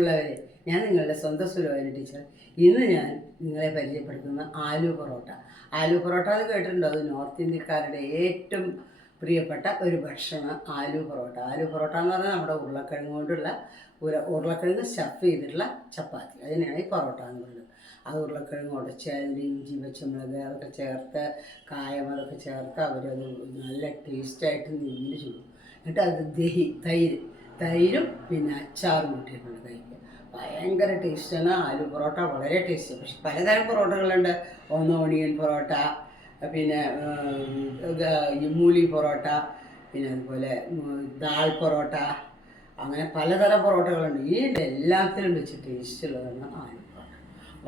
പ്രിയമുള്ളവരെ, ഞാൻ നിങ്ങളുടെ സ്വന്തം സുലോചന ടീച്ചർ. ഇന്ന് ഞാൻ നിങ്ങളെ പരിചയപ്പെടുത്തുന്ന ആലു പൊറോട്ട. ആലു പൊറോട്ട എന്ന് കേട്ടിട്ടുണ്ടോ? അത് നോർത്ത് ഇന്ത്യക്കാരുടെ ഏറ്റവും പ്രിയപ്പെട്ട ഒരു ഭക്ഷണം ആലു പൊറോട്ട. ആലു പൊറോട്ട എന്ന് പറഞ്ഞാൽ നമ്മുടെ ഉരുളക്കിഴങ്ങ് കൊണ്ടുള്ള ഉരുളക്കിഴങ്ങ് സ്റ്റഫ് ചെയ്തിട്ടുള്ള ചപ്പാത്തി, അതിനാണ് ഈ പൊറോട്ട എന്ന് പറയുന്നത്. അത് ഉരുളക്കിഴങ്ങ് ഉടച്ച് അതിൻ്റെ ഇഞ്ചി പച്ചമുളക് അതൊക്കെ ചേർത്ത് കായം അതൊക്കെ ചേർത്ത് അവരത് നല്ല ടേസ്റ്റായിട്ട് നെയ്യിൽ ചുടും. എന്നിട്ട് അത് തൈരും പിന്നെ അച്ചാറും കൂട്ടിയിട്ടുണ്ട് കഴിക്കുക. ഭയങ്കര ടേസ്റ്റാണ് ആലു പൊറോട്ട, വളരെ ടേസ്റ്റ്. പക്ഷെ പലതരം പൊറോട്ടകളുണ്ട്. ഒന്ന് ഓണിയൻ പൊറോട്ട, പിന്നെ മൂലി പൊറോട്ട, പിന്നെ അതുപോലെ ദാൽ പൊറോട്ട, അങ്ങനെ പലതരം പൊറോട്ടകളുണ്ട്. ഈ എല്ലാത്തിലും വെച്ച് ടേസ്റ്റ് ഉള്ളതാണ് ആലു പൊറോട്ട.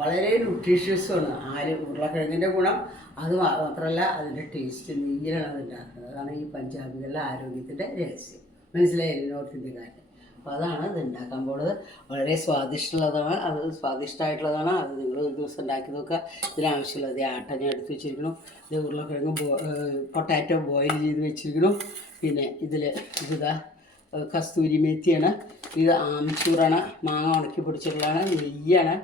വളരെ ന്യൂട്രീഷ്യസുമാണ് ഉരുളക്കിഴങ്ങിൻ്റെ ഗുണം. അത് മാത്രമല്ല അതിൻ്റെ ടേസ്റ്റ്, നെയ്യിലാണ് അത് ഉണ്ടാക്കുന്നത്. അതാണ് ഈ പഞ്ചാബികളുടെ ആരോഗ്യത്തിൻ്റെ രഹസ്യം. മനസ്സിലായില്ലേ നോർത്ത് ഇന്ത്യക്കാരുടെ? അപ്പോൾ അതാണ് ഇത് ഉണ്ടാക്കാൻ പോകുന്നത്. വളരെ സ്വാദിഷ്ടമുള്ളതാണ്, സ്വാദിഷ്ടമായിട്ടുള്ളതാണ്. അത് നിങ്ങൾ ഒരു ദിവസം ഉണ്ടാക്കി നോക്കുക. ഇതിനാവശ്യമുള്ളത് ആട്ട ഞാൻ എടുത്ത് വെച്ചിരിക്കണം. ഇത് ഉരുളക്കിഴങ്ങ് പൊട്ടാറ്റോ ബോയിൽ ചെയ്ത് വെച്ചിരിക്കണം. പിന്നെ ഇതാ കസ്തൂരി മേത്തിയാണ്, ഇത് ആംചൂറാണ്, മാങ്ങ ഉണക്കി പൊടിച്ചിട്ടുള്ളതാണ്, നെയ്യാണ്,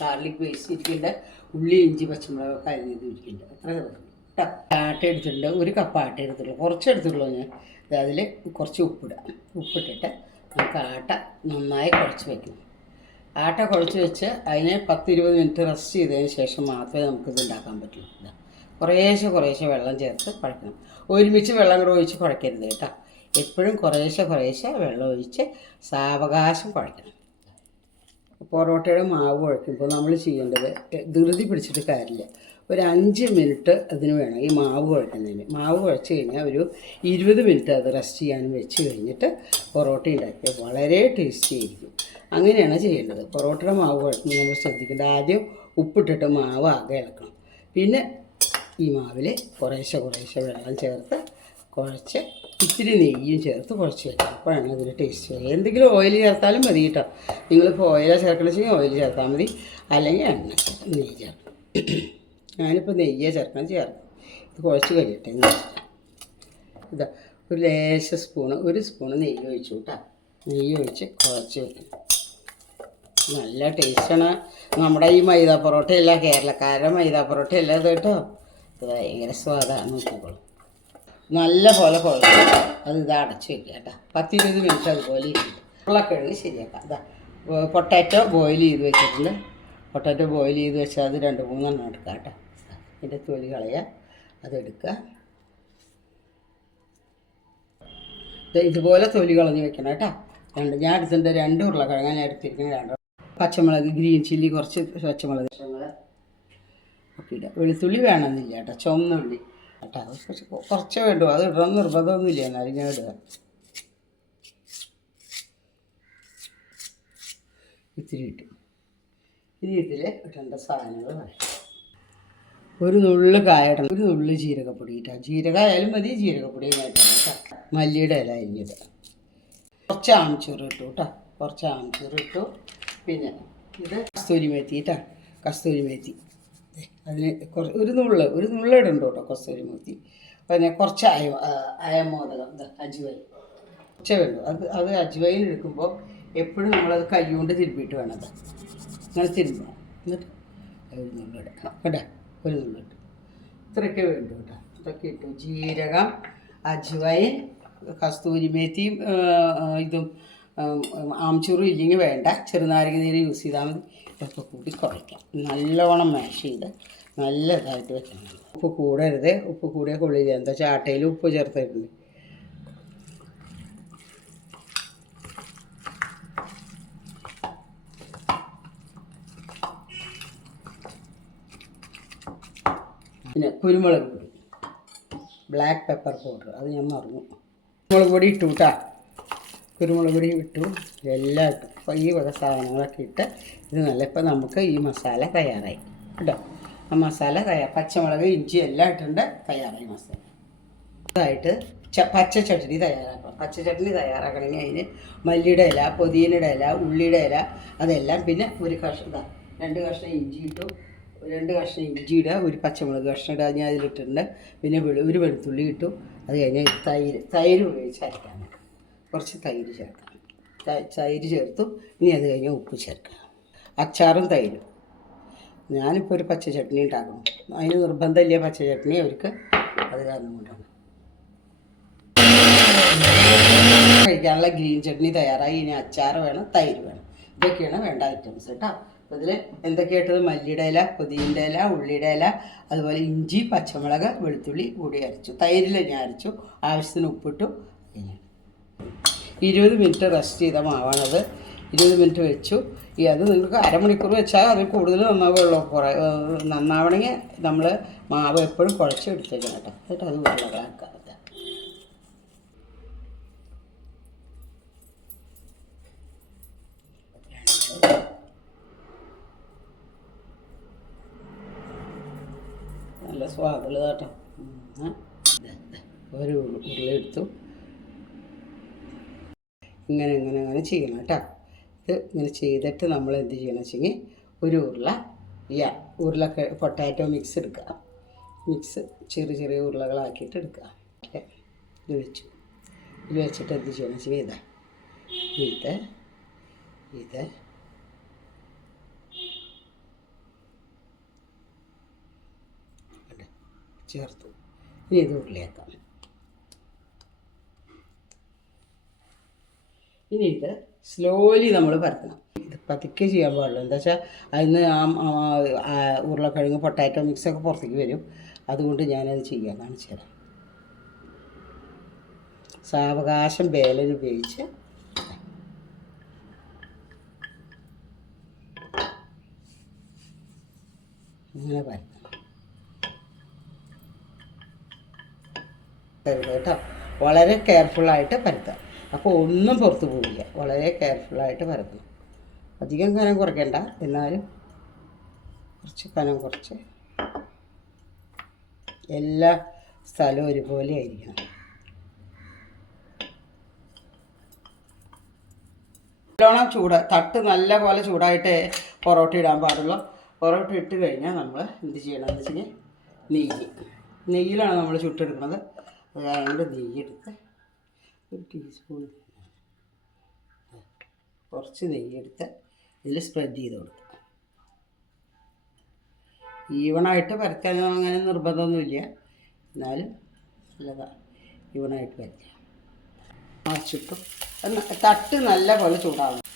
ഗാർലിക് പേസ്റ്റ് ഇരിക്കുന്നുണ്ട്, ഉള്ളി ഇഞ്ചി പച്ചമുളകൊക്കെ അരിഞ്ഞത് ഇരിക്കുന്നുണ്ട്. അത്ര കേട്ടോ. ആട്ട എടുത്തിട്ടുണ്ട്, ഒരു കപ്പ് ആട്ട എടുത്തിട്ടുള്ളൂ, കുറച്ച് എടുത്തിട്ടുള്ളൂ ഞാൻ. അതിൽ കുറച്ച് ഉപ്പിട്ടിട്ട് നമുക്ക് ആട്ട നന്നായി കുഴച്ച് വയ്ക്കണം. ആട്ട കുഴച്ച് വെച്ച് അതിനെ 10-20 മിനിറ്റ് റെസ്റ്റ് ചെയ്തതിന് ശേഷം മാത്രമേ നമുക്കിത് ഉണ്ടാക്കാൻ പറ്റുള്ളൂ. കുറേശ്ശെ വെള്ളം ചേർത്ത് കുഴക്കണം. ഒരുമിച്ച് വെള്ളം കൂടെ ഒഴിച്ച് കുഴക്കരുത് കേട്ടോ. എപ്പോഴും കുറേശ്ശെ വെള്ളം ഒഴിച്ച് സാവകാശം കുഴക്കണം. പൊറോട്ടയുടെ മാവ് കുഴക്കുമ്പോൾ നമ്മൾ ചെയ്യേണ്ടത് ധൃതി പിടിച്ചിട്ട് കാര്യമില്ല. ഒരു 5 മിനിറ്റ് അതിന് വേണം ഈ മാവ് കുഴക്കുന്നതിന്. മാവ് കുഴച്ച് കഴിഞ്ഞാൽ ഒരു 20 മിനിറ്റ് അത് റെസ്റ്റ് ചെയ്യാനും വെച്ച് കഴിഞ്ഞിട്ട് പൊറോട്ട ഉണ്ടാക്കിയാൽ വളരെ ടേസ്റ്റി ആയിരിക്കും. അങ്ങനെയാണ് ചെയ്യേണ്ടത്. പൊറോട്ടയുടെ മാവ് കുഴക്കുമ്പോൾ നമ്മൾ ശ്രദ്ധിക്കേണ്ടത് ആദ്യം ഉപ്പിട്ടിട്ട് മാവ് ആകെ ഇളക്കണം. പിന്നെ ഈ മാവിൽ കുറേശ്ശെ വെള്ളം ചേർത്ത് കുഴച്ച് ഇത്തിരി നെയ്യും ചേർത്ത് കുഴച്ച് വയ്ക്കണം. അപ്പോഴാണ് അതിന് ടേസ്റ്റ് വരിക. എന്തെങ്കിലും ഓയിൽ ചേർത്താലും മതി കേട്ടോ. നിങ്ങളിപ്പോൾ ഓയിലാണ് ചേർക്കണമെന്ന് വെച്ചാൽ ഓയിൽ ചേർത്താൽ മതി, അല്ലെങ്കിൽ നെയ്യ് ചേർക്കണം. ഞാനിപ്പോൾ നെയ്യേ ചേർക്കണം. ഇത് കുഴച്ച് കഴിയട്ടെ എന്ന് വെച്ചിട്ട് ഇതാ ഒരു സ്പൂണ് നെയ്യ് ഒഴിച്ചു കേട്ടോ. നെയ്യ് ഒഴിച്ച് കുഴച്ച് വയ്ക്കണം. നല്ല ടേസ്റ്റാണ്. നമ്മുടെ ഈ മൈദ പൊറോട്ടയല്ല, കേരളക്കാരുടെ മൈദ പൊറോട്ടയല്ല ഇത് കേട്ടോ. ഇത് ഭയങ്കര സ്വാദാണ്. നോക്കിക്കോളും. നല്ല പോലെ കുഴക്കും. ഇത് അടച്ച് വയ്ക്കുക കേട്ടോ. 10-20 മിനിറ്റ് അതുപോലെ ഇരിക്കും. ഉരുളക്കിഴങ്ങ് ശരിയാക്കാം. ഇതാ പൊട്ടാറ്റോ ബോയിൽ ചെയ്ത് വെച്ചിട്ടുണ്ട്. പൊട്ടാറ്റോ ബോയിൽ ചെയ്ത് വെച്ചാൽ അത് 2-3 എണ്ണം എടുക്കുക കേട്ടോ. ഇതിൻ്റെ തൊലി കളയുക, അതെടുക്കുക. ഇതുപോലെ തൊലി കളഞ്ഞ് വെക്കണം കേട്ടോ. ഞാൻ എടുത്തിട്ടുണ്ട് 2 ഉരുളക്കിഴങ്ങ് ഞാൻ എടുത്തിരിക്കുന്നത്. 2 പച്ചമുളക്, ഗ്രീൻ ചില്ലി, കുറച്ച് പച്ചമുളക് ഒക്കെ ഇടുക. വെളുത്തുള്ളി വേണമെന്നില്ല കേട്ടോ, ചുവന്നുള്ളി കേട്ടോ. കുറച്ചേ വേണ്ടു, അത് ഇടണം നിർബന്ധമൊന്നുമില്ല, എന്നാലും ഞാൻ ഇടുക. ഇത്തിരി ഇട്ടു. ഇനി ഇതിൽ ഇടേണ്ട സാധനങ്ങൾ പറയാം. ഒരു നുള്ള് കായ ഇടണം, ഒരു നുള്ള് ജീരകപ്പൊടി ഇട്ടാൽ, ജീരകമായാലും മതി, ജീരകപ്പൊടി ആയിട്ടാണ് കേട്ടോ. മല്ലിയുടെ ഇല അരിഞ്ഞത്, കുറച്ച് ആംചൂറ് ഇട്ടു കേട്ടോ, കുറച്ച് ആംചൂറ് ഇട്ടു. പിന്നെ ഇത് കസ്തൂരി മേത്തി കേട്ടോ, കസ്തൂരി മേത്തി. അതിന് ഒരു നുള്ള് ഇടുന്നുണ്ട് കേട്ടോ കസ്തൂരി മേത്തി. പിന്നെ കുറച്ച് അയമോദകം, അജ്വൈൻ കുറച്ചേ വേണ്ടു. അത് അജ്വൈൻ എടുക്കുമ്പോൾ എപ്പോഴും നമ്മളത് കൈ കൊണ്ട് തിരുമ്പിയിട്ട് വേണം. അത് അങ്ങനെ തിരുമ്പണം. എന്നിട്ട് ഒരു നുള്ളിടണം കേട്ടോ, ഒരു നുള്ളിട്ട്. ഇത്രയൊക്കെ വേണ്ടു കേട്ടോ. ഇതൊക്കെ ഇട്ടു. ജീരകം, അജ്വൈൻ, കസ്തൂരി മേത്തിയും ഇതും ആംചൂറും ഇല്ലെങ്കിൽ വേണ്ട, ചെറുനാരങ്ങ നീര് യൂസ് ചെയ്താൽ മതി. ഇതൊക്കെ കൂടി കുഴയ്ക്കാം. നല്ലോണം മാഷ് ചെയ്ത് നല്ല ഇതായിട്ട് വെക്കണം. ഉപ്പ് കൂടരുത്. ഉപ്പ് കൂടിയാൽ കൊള്ളില്ല. എന്താ വെച്ചാൽ ആട്ടയിൽ ഉപ്പ് ചേർത്തിട്ടുണ്ട്. പിന്നെ കുരുമുളക് പൊടി, ബ്ലാക്ക് പെപ്പർ പൗഡർ, അത് ഞാൻ മറന്നു. കുരുമുളക് പൊടി ഇട്ടു കേട്ടോ. കുരുമുളക് പൊടി ഇട്ടു, എല്ലാം ഇട്ടു. അപ്പോൾ ഈ വക സാധനങ്ങളൊക്കെ ഇട്ട് ഇത് നല്ല. ഇപ്പോൾ നമുക്ക് ഈ മസാല തയ്യാറായി കേട്ടോ. ആ മസാല പച്ചമുളക് ഇഞ്ചി എല്ലാം ഇട്ടുണ്ട്, തയ്യാറായി മസാല. ഇതായിട്ട് പച്ച ചട്നി തയ്യാറാക്കണം. പച്ച ചട്നി തയ്യാറാക്കണമെങ്കിൽ അതിന് മല്ലിയുടെ ഇല, പുതിനയുടെ ഇല, ഉള്ളിയുടെ ഇല, അതെല്ലാം. പിന്നെ ഒരു കഷ്ണം 2 കഷ്ണം ഇഞ്ചി ഇട്ടു, 2 കഷ്ണം ഇഞ്ചി ഇടുക, ഒരു പച്ചമുളക് കഷ്ണം ഇടുക, ഞാൻ അതിലിട്ടിട്ടുണ്ട്. പിന്നെ ഒരു വെളുത്തുള്ളി ഇട്ടു. അത് കഴിഞ്ഞ് തൈര് ഉപയോഗിച്ച് അരയ്ക്കാൻ, കുറച്ച് തൈര് ചേർക്കാം. തൈര് ചേർത്തു. ഇനി അത് കഴിഞ്ഞ് ഉപ്പ് ചേർക്കുക. അച്ചാറും തൈരും. ഞാനിപ്പോൾ ഒരു പച്ച ചട്നി ഉണ്ടാക്കണം. അതിന് നിർബന്ധമില്ല പച്ച ചട്നി അവർക്ക്, അത് കാരണം കൊണ്ടാണ്. കഴിക്കാനുള്ള ഗ്രീൻ ചട്നി തയ്യാറായി. ഇനി അച്ചാർ വേണം, തൈര് വേണം. ഇതൊക്കെയാണ് വേണ്ട ഐറ്റംസ് കേട്ടോ. അപ്പോൾ ഇതിൽ എന്തൊക്കെയായിട്ടത്? മല്ലിയുടെ ഇല, പുതിനയുടെ ഇല, ഉള്ളിയുടെ ഇല, അതുപോലെ ഇഞ്ചി, പച്ചമുളക്, വെളുത്തുള്ളി കൂടി അരച്ചു. തൈരിൽ ഞാൻ അരച്ചു. ആവശ്യത്തിന് ഉപ്പിട്ടു. 20 മിനിറ്റ് റെസ്റ്റ് ചെയ്ത മാവാണത്. 20 മിനിറ്റ് വെച്ചു. അത് നിങ്ങൾക്ക് അരമണിക്കൂർ വെച്ചാൽ അത് കൂടുതൽ നന്നാവുകയുള്ളൂ. നന്നാവണമെങ്കിൽ നമ്മൾ മാവ് എപ്പോഴും കുഴച്ചെടുത്തേക്കണം കേട്ടോ. എന്നിട്ട് അത് വെള്ളങ്ങളാക്കാം. നല്ല സ്വാദുള്ളത് കേട്ടോ. ഒരു ഉരുളെടുത്തു. ഇങ്ങനെ ചെയ്യണം കേട്ടോ. ഇത് ഇങ്ങനെ ചെയ്തിട്ട് നമ്മൾ എന്ത് ചെയ്യണം വെച്ചെങ്കിൽ ഒരു ഉരുള പൊട്ടാറ്റോ മിക്സ് എടുക്കുക. മിക്സ് ചെറിയ ഉരുളകളാക്കിയിട്ട് എടുക്കുക. ഇത് വെച്ചു. ഇത് വെച്ചിട്ട് എന്ത് ചെയ്യണം വെച്ചെങ്കിൽ ഇത് ചേർത്തു. ഇനി ഇത് ഉരുളിയാക്കാം. ഇനി ഇത് സ്ലോലി നമ്മൾ പരത്തണം. ഇത് പതുക്കെ ചെയ്യാൻ പാടുള്ളൂ. എന്താ വെച്ചാൽ അതിന് ഉരുളക്കിഴങ്ങ് പൊട്ടാറ്റോ മിക്സൊക്കെ പുറത്തേക്ക് വരും. അതുകൊണ്ട് ഞാനത് ചെയ്യാൻ കാണിച്ചു തരാം. സാവകാശം ഉപയോഗിച്ച് ഇങ്ങനെ പരത്തണം കേട്ടോ. വളരെ കെയർഫുള്ളായിട്ട് പരത്താം. അപ്പോൾ ഒന്നും പുറത്ത് പോവില്ല. വളരെ കെയർഫുള്ളായിട്ട് പരത്തണം. അധികം കനം കുറയ്ക്കണ്ട, എന്നാലും കുറച്ച് കനം കുറച്ച് എല്ലാ സ്ഥലവും ഒരുപോലെ ആയിരിക്കണം. നല്ലോണം തട്ട് നല്ല പോലെ ചൂടായിട്ട് പൊറോട്ട ഇടാൻ പാടുള്ളൂ. പൊറോട്ട ഇട്ട് കഴിഞ്ഞാൽ നമ്മൾ എന്ത് ചെയ്യണമെന്ന് വെച്ചാൽ നെയ്യിലാണ് നമ്മൾ ചുട്ടെടുക്കുന്നത്. അതുകൊണ്ട് നെയ്യെടുത്ത് ഒരു ടീസ്പൂൺ കുറച്ച് നെയ്യെടുത്ത് ഇതിൽ സ്പ്രെഡ് ചെയ്ത് കൊടുക്കുക. ഈവണായിട്ട് പരത്താൻ അങ്ങനെ നിർബന്ധമൊന്നുമില്ല, എന്നാലും നല്ലതാണ് ഈവണായിട്ട് പരത്തുക. മറിച്ചിട്ടു. തട്ട് നല്ല പോലെ ചൂടാവണം.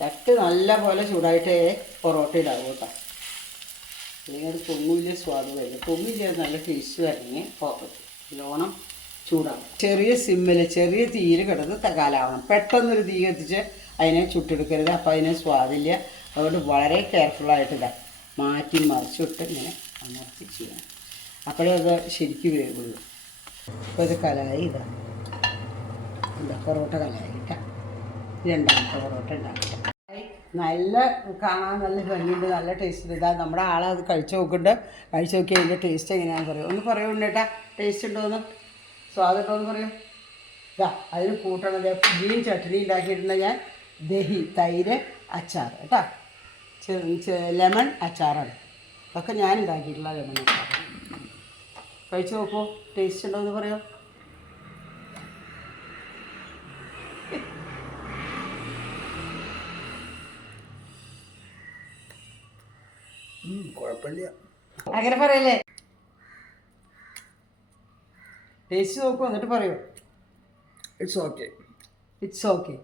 തട്ട് നല്ല പോലെ ചൂടായിട്ടേ പൊറോട്ട ഇടാവും കേട്ടോ. അല്ലെങ്കിൽ അത് പൊങ്ങില്ല, സ്വാദ് വരും. പൊങ്ങില്ല നല്ല ടേസ്റ്റ് വരണമെങ്കിൽ നല്ലോണം ചൂടാവും. ചെറിയ സിമ്മിൽ ചെറിയ തീയിൽ കിടന്ന് കാലാവണം. പെട്ടെന്നൊരു തീ കത്തിച്ച് അതിനെ ചുട്ടെടുക്കരുത്. അപ്പോൾ അതിന് സ്വാദില്ല. അതുകൊണ്ട് വളരെ കെയർഫുള്ളായിട്ട് മാറ്റി മറിച്ചിട്ട് ഇങ്ങനെ അമർത്തി ചെയ്യണം. അപ്പോഴേ അത് ശരിക്കും വേവുള്ളൂ. അപ്പോൾ ഇത് കലായി പൊറോട്ട കലായി ഇട്ടാൽ രണ്ടാമത്തെ പൊറോട്ട ഉണ്ടാക്കട്ടെ. നല്ല കാണാൻ നല്ല ഭംഗിയുണ്ട്, നല്ല ടേസ്റ്റ്. ഇതാ നമ്മുടെ ആളത് കഴിച്ച് നോക്കുന്നുണ്ട്. കഴിച്ച് നോക്കി അതിൻ്റെ ടേസ്റ്റ് എങ്ങനെയാണെന്ന് പറയും. ഒന്ന് പറയുന്നുണ്ട് കേട്ടാ, ടേസ്റ്റ് ഉണ്ടോയെന്ന്, സ്വാദുണ്ടോയെന്ന് പറയും. ഇതാ അതിന് കൂട്ടണത് ഗ്രീൻ ചട്നി ഉണ്ടാക്കിയിട്ടുണ്ട് ഞാൻ. ദഹി, തൈര്, അച്ചാർ കേട്ടോ. ലെമൺ അച്ചാറാണ്. അതൊക്കെ ഞാൻ ഉണ്ടാക്കിയിട്ടുള്ള ലെമൺ അച്ചാർ. കഴിച്ച് നോക്കൂ, ടേസ്റ്റ് ഉണ്ടോ എന്ന് പറയോ. കുഴപ്പമില്ല, അങ്ങനെ പറയല്ലേ. ടേസ്റ്റ് നോക്കൂ, എന്നിട്ട് പറയൂ. It's okay.